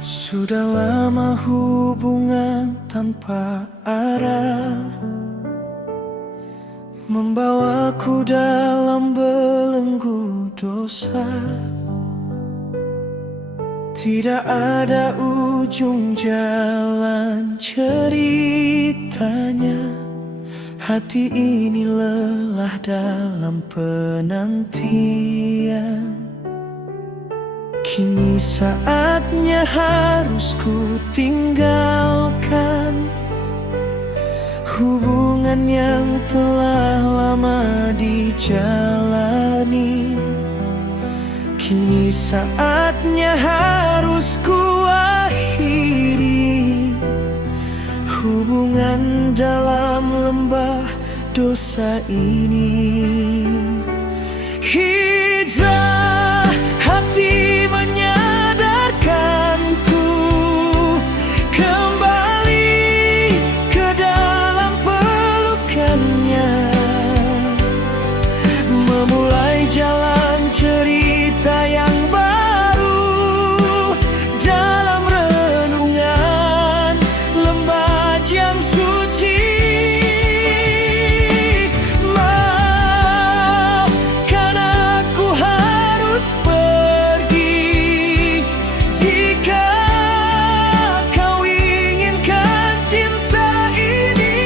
Sudah lama hubungan tanpa arah membawaku dalam belenggu dosa. Tidak ada ujung jalan ceritanya. Hati ini lelah dalam penantian. Kini saatnya harus ku tinggalkan hubungan yang telah lama dijalani. Kini saatnya harus ku akhiri hubungan dalam lembah dosa ini. Hijrah hati menyadarkanku kembali ke dalam pelukannya, memulai jalan cerita yang baru dalam renungan lembah yang suci. Maafkan aku harus pergi jika kau inginkan cinta ini.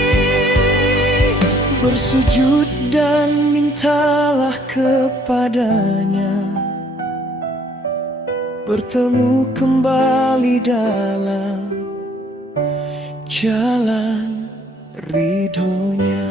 Bersujud dan mintalah kepadanya, bertemu kembali dalam jalan ridhonya.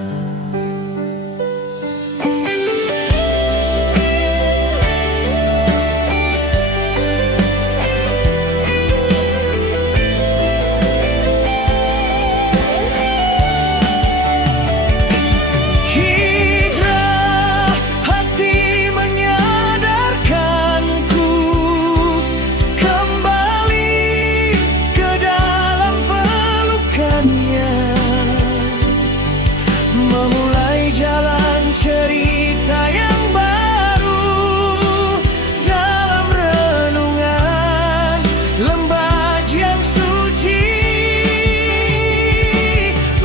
Hijrah hati menyadarkanku kembali ke dalam pelukannya, memulai jalan cerita yang baru dalam renungan lembah yang suci.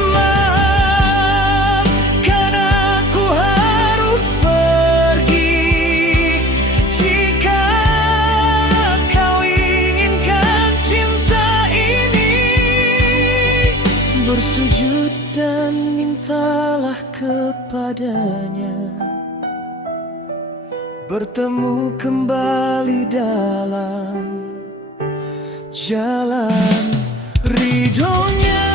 Maafkan aku harus pergi jika kau inginkan cinta ini. Bersujud dan mintalah kepadanya, bertemu kembali dalam jalan ridhonya.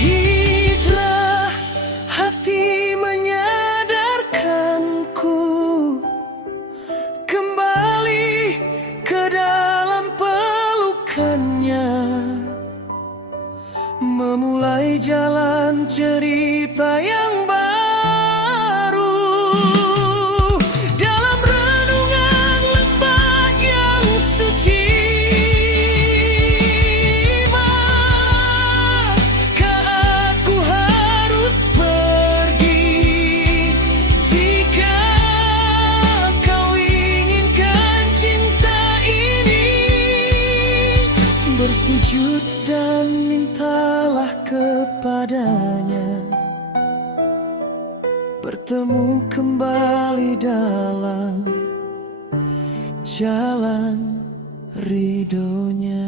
Hijrah hati menyadarkanku kembali ke dalam pelukannya, memulai jalan cerita yang baru dalam renungan lembah yang suci. Maka aku harus pergi jika kau inginkan cinta ini. Bersujud dan mintalah kepadanya, bertemu kembali dalam jalan ridhonya.